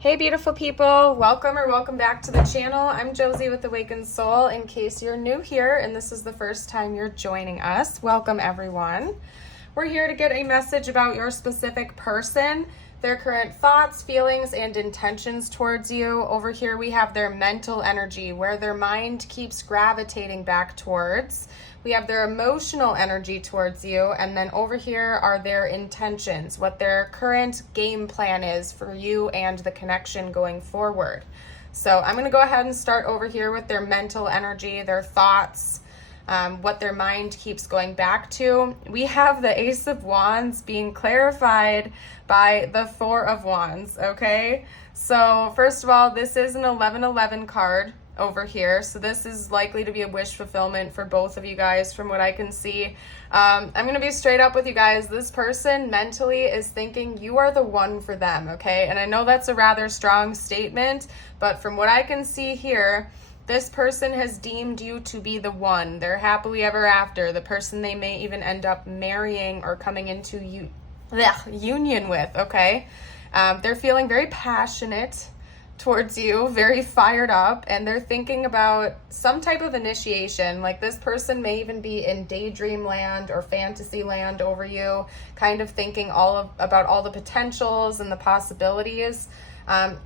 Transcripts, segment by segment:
Hey beautiful people, welcome back to the channel. I'm Josie with Awakened Soul. In case you're new here and this is the first time you're joining us, welcome everyone. We're here to get a message about your specific person, their current thoughts, feelings, and intentions towards you. Over here we have their mental energy, where their mind keeps gravitating back towards. We have their emotional energy towards you, and then over here are their intentions, what their current game plan is for you and the connection going forward. So I'm going to go ahead and start over here with their mental energy, their thoughts, what their mind keeps going back to. We have the Ace of Wands being clarified by the Four of Wands, okay? So first of all, this is an 1111 card over here, so this is likely to be a wish fulfillment for both of you guys from what I can see. I'm gonna be straight up with you guys. This person mentally is thinking you are the one for them, okay? And I know that's a rather strong statement, but from what I can see here, this person has deemed you to be the one. They're happily ever after, the person they may even end up marrying or coming into union with, okay? They're feeling very passionate towards you, very fired up, and they're thinking about some type of initiation. Like this person may even be in daydream land or fantasy land over you, kind of thinking about all the potentials and the possibilities.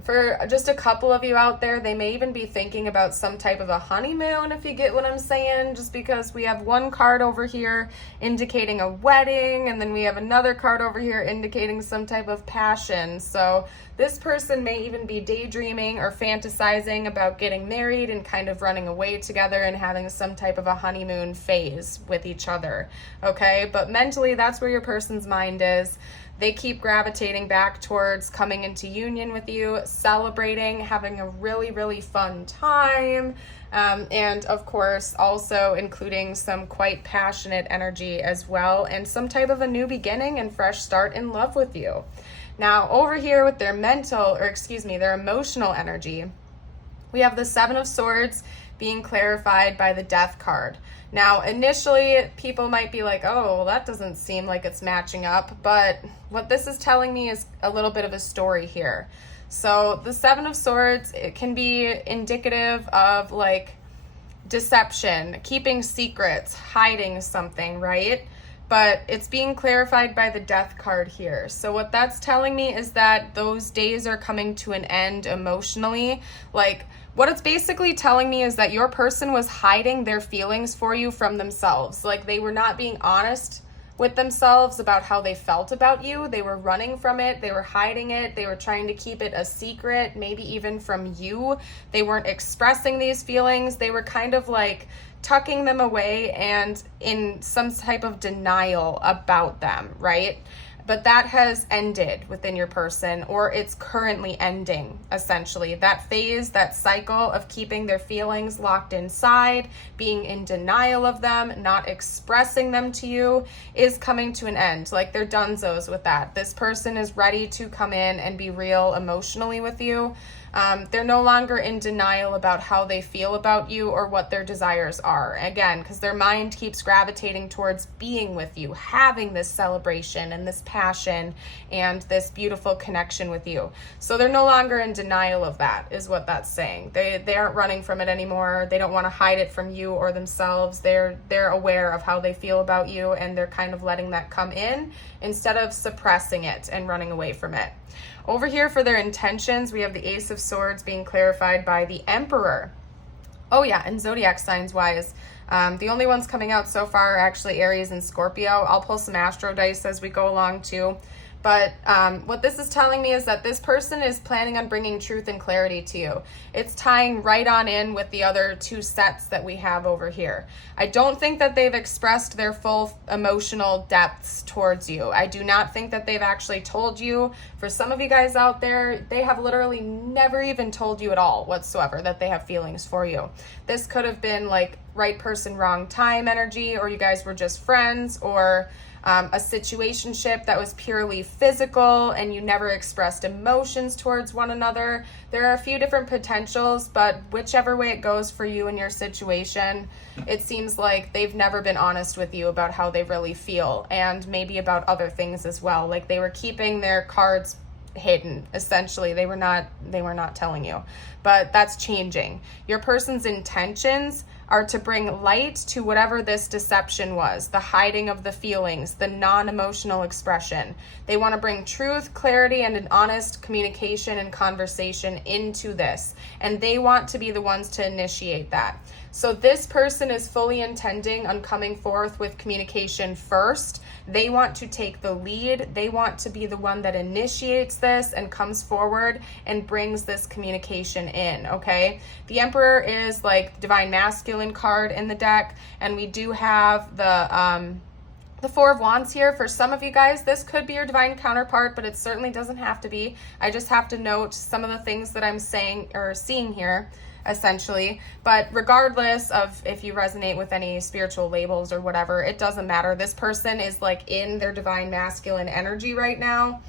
For just a couple of you out there, they may even be thinking about some type of a honeymoon, if you get what I'm saying, just because we have one card over here indicating a wedding, and then we have another card over here indicating some type of passion. So this person may even be daydreaming or fantasizing about getting married and kind of running away together and having some type of a honeymoon phase with each other, okay? But mentally, that's where your person's mind is. They keep gravitating back towards coming into union with you, celebrating, having a really, really fun time, and of course also including some quite passionate energy as well, and some type of a new beginning and fresh start in love with you. Now over here with their their emotional energy, we have the Seven of Swords being clarified by the Death card. Now, initially, people might be like, oh, well, that doesn't seem like it's matching up, but what this is telling me is a little bit of a story here. So the Seven of Swords, it can be indicative of like deception, keeping secrets, hiding something, right? But it's being clarified by the Death card here. So what that's telling me is that those days are coming to an end emotionally. Like, what it's basically telling me is that your person was hiding their feelings for you from themselves. Like, they were not being honest with themselves about how they felt about you. They were running from it. They were hiding it. They were trying to keep it a secret, maybe even from you. They weren't expressing these feelings. They were kind of like tucking them away and in some type of denial about them, right? But that has ended within your person, or it's currently ending, essentially. That phase, that cycle of keeping their feelings locked inside, being in denial of them, not expressing them to you, is coming to an end. Like, they're donezos with that. This person is ready to come in and be real emotionally with you. They're no longer in denial about how they feel about you or what their desires are. Again, because their mind keeps gravitating towards being with you, having this celebration and this passion and this beautiful connection with you. So they're no longer in denial of that, is what that's saying. They aren't running from it anymore. They don't want to hide it from you or themselves. They're aware of how they feel about you, and they're kind of letting that come in instead of suppressing it and running away from it. Over here for their intentions, we have the Ace of Swords being clarified by the Emperor. Oh yeah, and zodiac signs wise, the only ones coming out so far are actually Aries and Scorpio. I'll pull some astro dice as we go along too. But what this is telling me is that this person is planning on bringing truth and clarity to you. It's tying right on in with the other two sets that we have over here. I don't think that they've expressed their full emotional depths towards you. I do not think that they've actually told you. For some of you guys out there, they have literally never even told you at all whatsoever that they have feelings for you. This could have been like right person, wrong time energy, or you guys were just friends, or a situationship that was purely physical and you never expressed emotions towards one another. There are a few different potentials, but whichever way it goes for you in your situation, it seems like they've never been honest with you about how they really feel, and maybe about other things as well. Like they were keeping their cards hidden. Essentially, they were not telling you, but that's changing. Your person's intentions are to bring light to whatever this deception was, the hiding of the feelings, the non-emotional expression. They want to bring truth, clarity, and an honest communication and conversation into this, and they want to be the ones to initiate that. So this person is fully intending on coming forth with communication first. They want to take the lead. They want to be the one that initiates this and comes forward and brings this communication in, okay? The Emperor is like Divine Masculine card in the deck, and we do have the Four of Wands here. For some of you guys, this could be your divine counterpart, but it certainly doesn't have to be. I just have to note some of the things that I'm saying or seeing here, essentially. But regardless of if you resonate with any spiritual labels or whatever, it doesn't matter. This person is like in their divine masculine energy right now,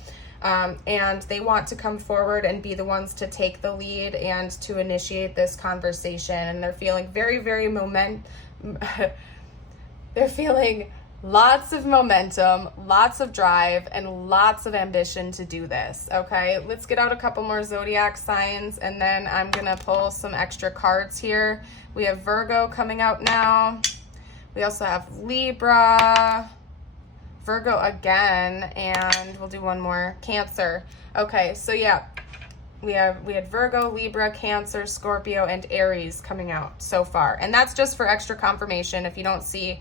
and they want to come forward and be the ones to take the lead and to initiate this conversation. And they're feeling very, very they're feeling lots of momentum, lots of drive, and lots of ambition to do this, okay? Let's get out a couple more zodiac signs, and then I'm gonna pull some extra cards here. We have Virgo coming out now. We also have Libra, Virgo again, and we'll do one more, Cancer. Okay, so yeah, we had Virgo, Libra, Cancer, Scorpio, and Aries coming out so far. And that's just for extra confirmation. If you don't see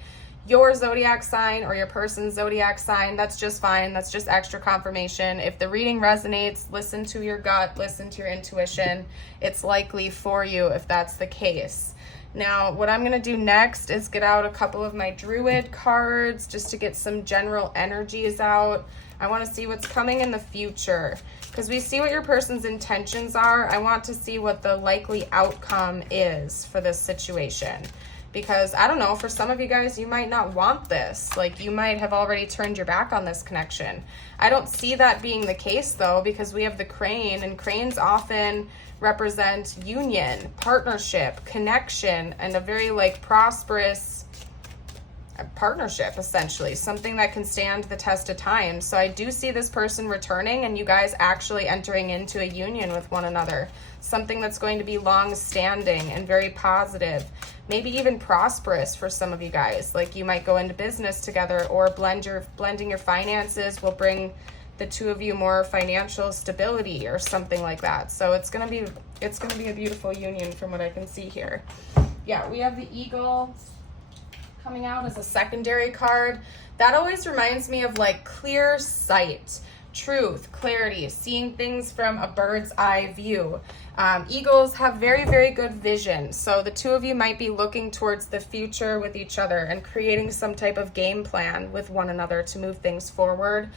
your zodiac sign or your person's zodiac sign, that's just fine. That's just extra confirmation. If the reading resonates, listen to your gut, listen to your intuition. It's likely for you if that's the case. Now, what I'm going to do next is get out a couple of my Druid cards just to get some general energies out. I want to see what's coming in the future, because we see what your person's intentions are. I want to see what the likely outcome is for this situation. Because, I don't know, for some of you guys, you might not want this. Like, you might have already turned your back on this connection. I don't see that being the case, though, because we have the crane, and cranes often represent union, partnership, connection, and a very, like, prosperous partnership, essentially. Something that can stand the test of time. So I do see this person returning and you guys actually entering into a union with one another. Something that's going to be long-standing and very positive. Maybe even prosperous for some of you guys. Like, you might go into business together, or blending your finances will bring the two of you more financial stability or something like that. So it's gonna be a beautiful union from what I can see here. Yeah, we have the Eagle coming out as a secondary card. That always reminds me of like clear sight, truth, clarity, seeing things from a bird's eye view. Eagles have very, very good vision. So the two of you might be looking towards the future with each other and creating some type of game plan with one another to move things forward.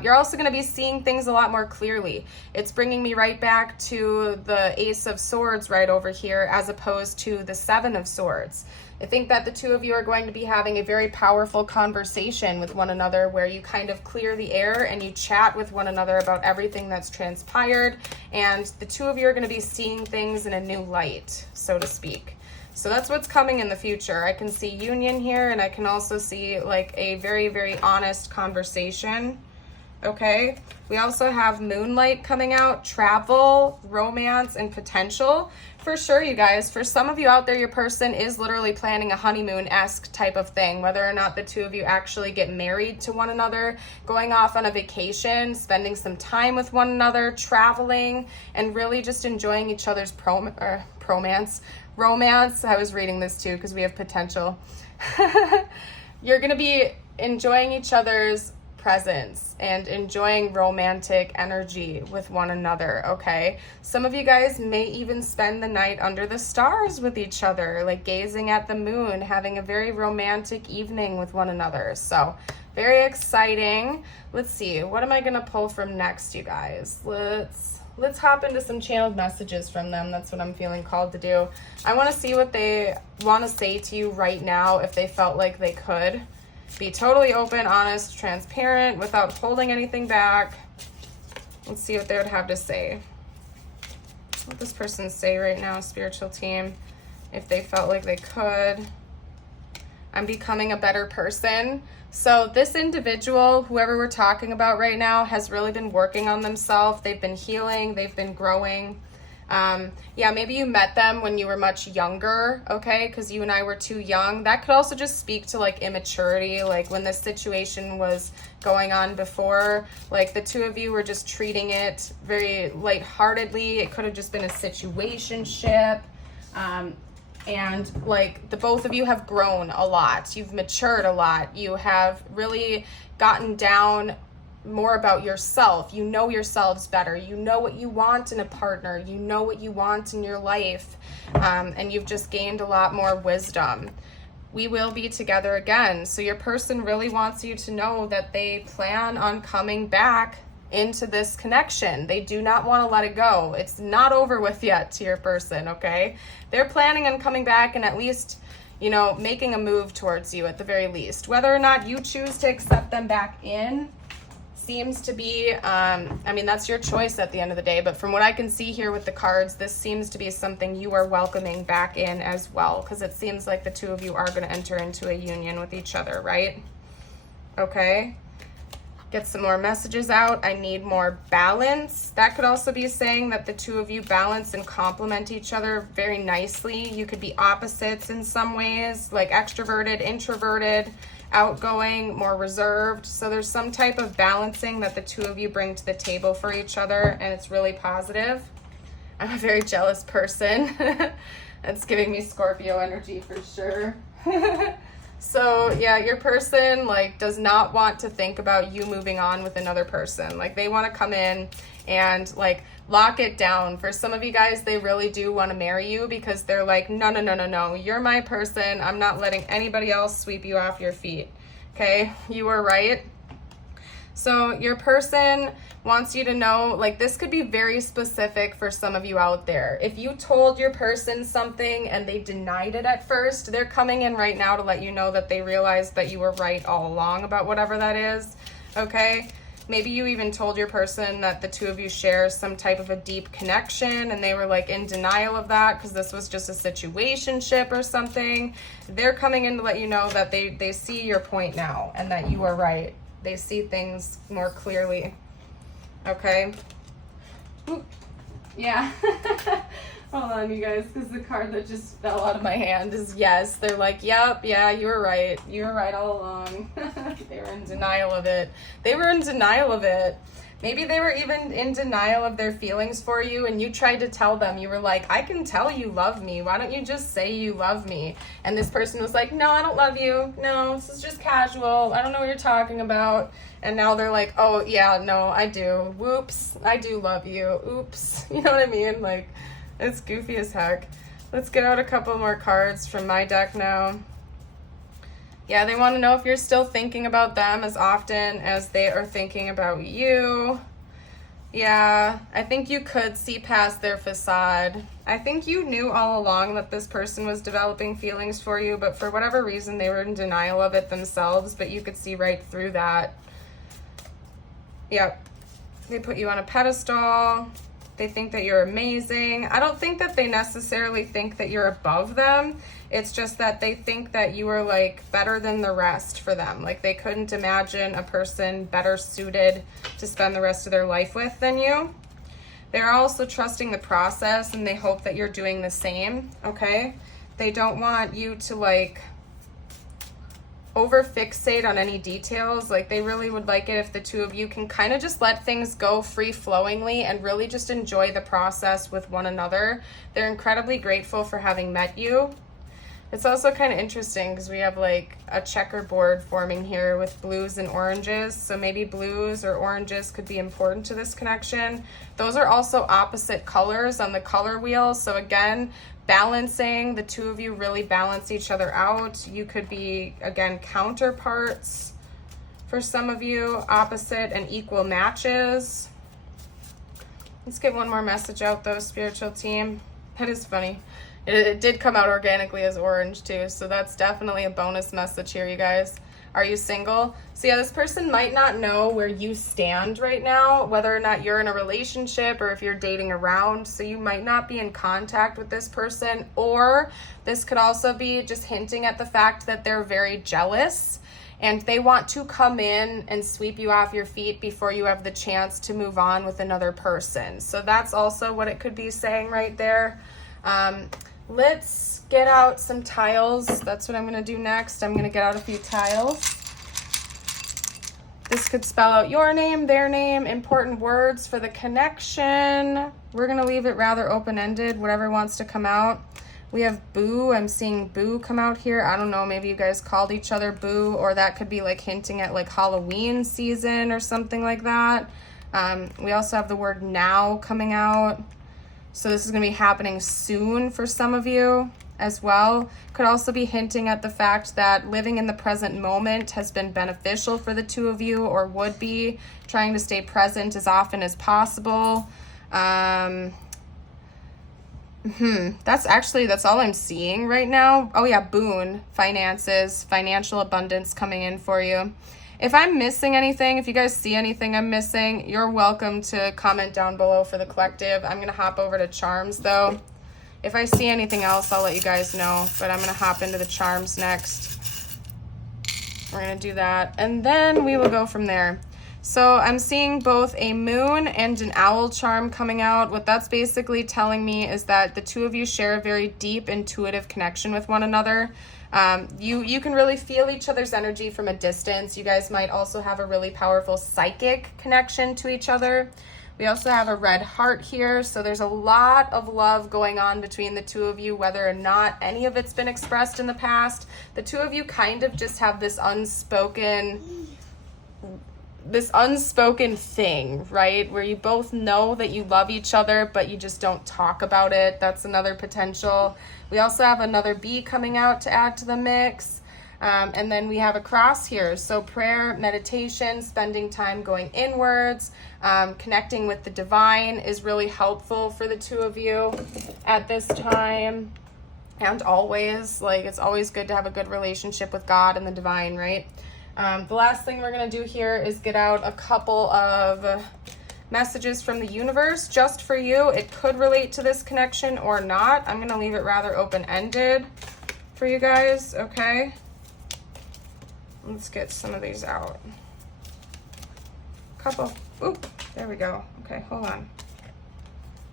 You're also going to be seeing things a lot more clearly. It's bringing me right back to the Ace of Swords right over here, as opposed to the Seven of Swords. I think that the two of you are going to be having a very powerful conversation with one another, where you kind of clear the air and you chat with one another about everything that's transpired, and the two of you are going to be seeing things in a new light, so to speak. So that's what's coming in the future. I can see union here, and I can also see like a very, very honest conversation. Okay, we also have Moonlight coming out, travel, romance, and potential. For sure, you guys, for some of you out there, your person is literally planning a honeymoon-esque type of thing, whether or not the two of you actually get married to one another, going off on a vacation, spending some time with one another, traveling, and really just enjoying each other's romance. I was reading this too because we have potential. You're going to be enjoying each other's presence and enjoying romantic energy with one another, okay? Some of you guys may even spend the night under the stars with each other, like gazing at the moon, having a very romantic evening with one another. So very exciting. Let's see, what am I gonna pull from next, you guys? Let's hop into some channeled messages from them. That's what I'm feeling called to do. I want to see what they want to say to you right now, if they felt like they could be totally open, honest, transparent, without holding anything back. Let's see what they would have to say. What this person say right now, spiritual team, if they felt like they could. I'm becoming a better person. So this individual, whoever we're talking about right now, has really been working on themselves. They've been healing, they've been growing. Yeah, maybe you met them when you were much younger, okay, because you and I were too young. That could also just speak to like immaturity, like when this situation was going on before, like the two of you were just treating it very lightheartedly. It could have just been a situationship. And like the both of you have grown a lot. You've matured a lot. You have really gotten down more about yourself. You know yourselves better. You know what you want in a partner. You know what you want in your life. And you've just gained a lot more wisdom. We will be together again. So your person really wants you to know that they plan on coming back into this connection. They do not want to let it go. It's not over with yet to your person, okay? They're planning on coming back and at least, you know, making a move towards you at the very least. Whether or not you choose to accept them back in seems to be, I mean, that's your choice at the end of the day, but from what I can see here with the cards, this seems to be something you are welcoming back in as well, because it seems like the two of you are going to enter into a union with each other, right? Okay. Get some more messages out. I need more balance. That could also be saying that the two of you balance and complement each other very nicely. You could be opposites in some ways, like extroverted, introverted, outgoing, more reserved. So there's some type of balancing that the two of you bring to the table for each other, and it's really positive. I'm a very jealous person. That's giving me Scorpio energy for sure. So yeah, your person like does not want to think about you moving on with another person. Like they want to come in and like lock it down. For some of you guys, they really do want to marry you because they're like, no, no, no, no, no. You're my person. I'm not letting anybody else sweep you off your feet. Okay, you were right. So your person wants you to know, like this could be very specific for some of you out there. If you told your person something and they denied it at first, they're coming in right now to let you know that they realized that you were right all along about whatever that is, okay? Maybe you even told your person that the two of you share some type of a deep connection and they were like in denial of that because this was just a situationship or something. They're coming in to let you know that they see your point now and that you are right. They see things more clearly. Okay. Ooh. Yeah. Hold on, you guys, because the card that just fell out of my hand is yes. They're like, yep, yeah, you were right. You were right all along. They were in denial of it. They were in denial of it. Maybe they were even in denial of their feelings for you and you tried to tell them. You were like, I can tell you love me. Why don't you just say you love me? And this person was like, no, I don't love you. No, this is just casual. I don't know what you're talking about. And now they're like, oh, yeah, no, I do. Whoops, I do love you. Oops. You know what I mean? Like, it's goofy as heck. Let's get out a couple more cards from my deck now. Yeah, they want to know if you're still thinking about them as often as they are thinking about you. Yeah, I think you could see past their facade. I think you knew all along that this person was developing feelings for you, but for whatever reason, they were in denial of it themselves, but you could see right through that. Yep, they put you on a pedestal. They think that you're amazing. I don't think that they necessarily think that you're above them. It's just that they think that you are like better than the rest for them. Like they couldn't imagine a person better suited to spend the rest of their life with than you. They're also trusting the process and they hope that you're doing the same, okay? They don't want you to like over fixate on any details. Like they really would like it if the two of you can kind of just let things go free flowingly and really just enjoy the process with one another. They're incredibly grateful for having met you. It's also kind of interesting because we have like a checkerboard forming here with blues and oranges. So maybe blues or oranges could be important to this connection. Those are also opposite colors on the color wheel. So again, balancing, the two of you really balance each other out. You could be, again, counterparts for some of you, opposite and equal matches. Let's get one more message out though, spiritual team. That is funny. It did come out organically as orange too, so that's definitely a bonus message here, you guys. Are you single? So yeah, this person might not know where you stand right now, whether or not you're in a relationship or if you're dating around. So you might not be in contact with this person, or this could also be just hinting at the fact that they're very jealous and they want to come in and sweep you off your feet before you have the chance to move on with another person. So that's also what it could be saying right there. Let's get out some tiles. That's what I'm going to do next. I'm going to get out a few tiles. This could spell out your name, their name, important words for the connection. We're going to leave it rather open-ended, whatever wants to come out. We have boo. I'm seeing boo come out here. I don't know, maybe you guys called each other boo, or that could be like hinting at like Halloween season or something like that. We also have the word now coming out. So this is going to be happening soon for some of you as well. Could also be hinting at the fact that living in the present moment has been beneficial for the two of you, or would be, trying to stay present as often as possible. That's all I'm seeing right now. Oh yeah, boon, finances, financial abundance coming in for you. If I'm missing anything, if you guys see anything I'm missing, you're welcome to comment down below for the collective. I'm going to hop over to charms though. If I see anything else, I'll let you guys know, but I'm going to hop into the charms next. We're going to do that, and then we will go from there. So I'm seeing both a moon and an owl charm coming out. What that's basically telling me is that the two of you share a very deep intuitive connection with one another. You can really feel each other's energy from a distance. You guys might also have a really powerful psychic connection to each other. We also have a red heart here, so there's a lot of love going on between the two of you, whether or not any of it's been expressed in the past. The two of you kind of just have this unspoken thing, right? Where you both know that you love each other, but you just don't talk about it. That's another potential. We also have another bee coming out to add to the mix. And then we have a cross here. So prayer, meditation, spending time going inwards, connecting with the divine is really helpful for the two of you at this time. And always, like, it's always good to have a good relationship with God and the divine, right? The last thing we're going to do here is get out a couple of messages from the universe just for you. It could relate to this connection or not. I'm going to leave it rather open-ended for you guys, okay? Let's get some of these out. Oop, there we go. Okay, hold on.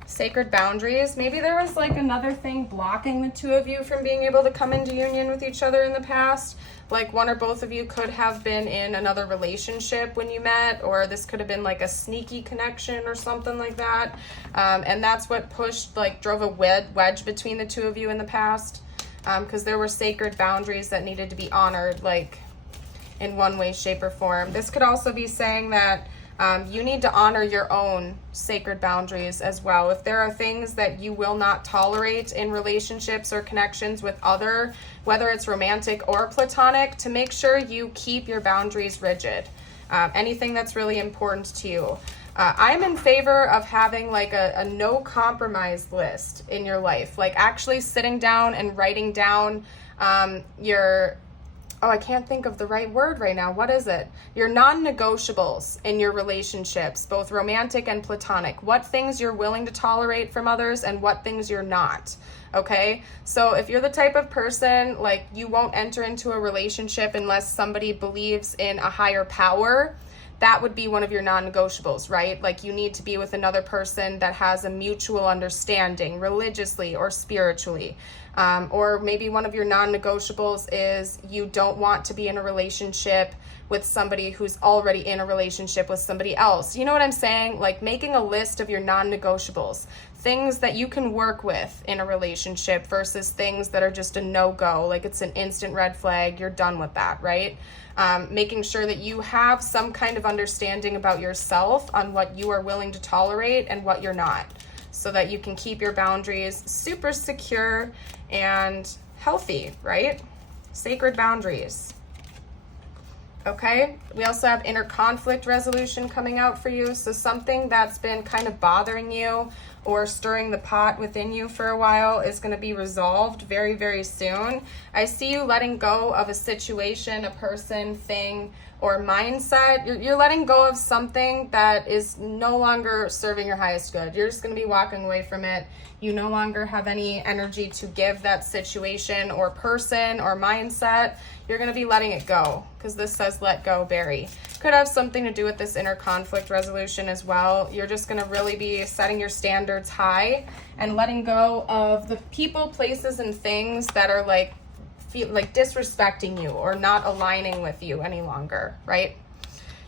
Sacred boundaries. Maybe there was like another thing blocking the two of you from being able to come into union with each other in the past. Like one or both of you could have been in another relationship when you met, or this could have been like a sneaky connection or something like that. And that's what drove a wedge between the two of you in the past, because there were sacred boundaries that needed to be honored, like in one way, shape, or form. This could also be saying that you need to honor your own sacred boundaries as well. If there are things that you will not tolerate in relationships or connections with whether it's romantic or platonic, to make sure you keep your boundaries rigid. Anything that's really important to you. I'm in favor of having like a no compromise list in your life, like actually sitting down and writing down I can't think of the right word right now. What is it? Your non-negotiables in your relationships, both romantic and platonic. What things you're willing to tolerate from others and what things you're not. Okay? So if you're the type of person, like, you won't enter into a relationship unless somebody believes in a higher power, that would be one of your non-negotiables, right? Like, you need to be with another person that has a mutual understanding religiously or spiritually. Or maybe one of your non-negotiables is you don't want to be in a relationship with somebody who's already in a relationship with somebody else. You know what I'm saying? Like, making a list of your non-negotiables, things that you can work with in a relationship versus things that are just a no-go, like it's an instant red flag, you're done with that, right? Making sure that you have some kind of understanding about yourself on what you are willing to tolerate and what you're not, so that you can keep your boundaries super secure and healthy, right? Sacred boundaries. Okay, we also have inner conflict resolution coming out for you. So something that's been kind of bothering you, or stirring the pot within you for a while is going to be resolved very, very soon. I see you letting go of a situation, a person, thing, or mindset. You're letting go of something that is no longer serving your highest good. You're just going to be walking away from it. You no longer have any energy to give that situation or person or mindset. You're going to be letting it go, because this says let go, bury. Could have something to do with this inner conflict resolution as well. You're just going to really be setting your standards high and letting go of the people, places, and things that are like disrespecting you or not aligning with you any longer, right?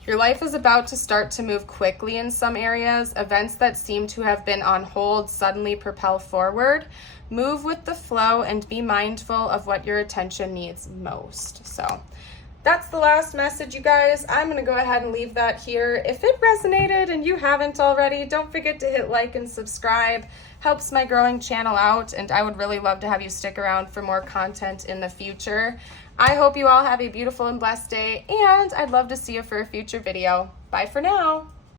Your life is about to start to move quickly in some areas. Events that seem to have been on hold suddenly propel forward. Move with the flow and be mindful of what your attention needs most. So that's the last message, you guys. I'm going to go ahead and leave that here. If it resonated and you haven't already, don't forget to hit like and subscribe. Helps my growing channel out, and I would really love to have you stick around for more content in the future. I hope you all have a beautiful and blessed day, and I'd love to see you for a future video. Bye for now.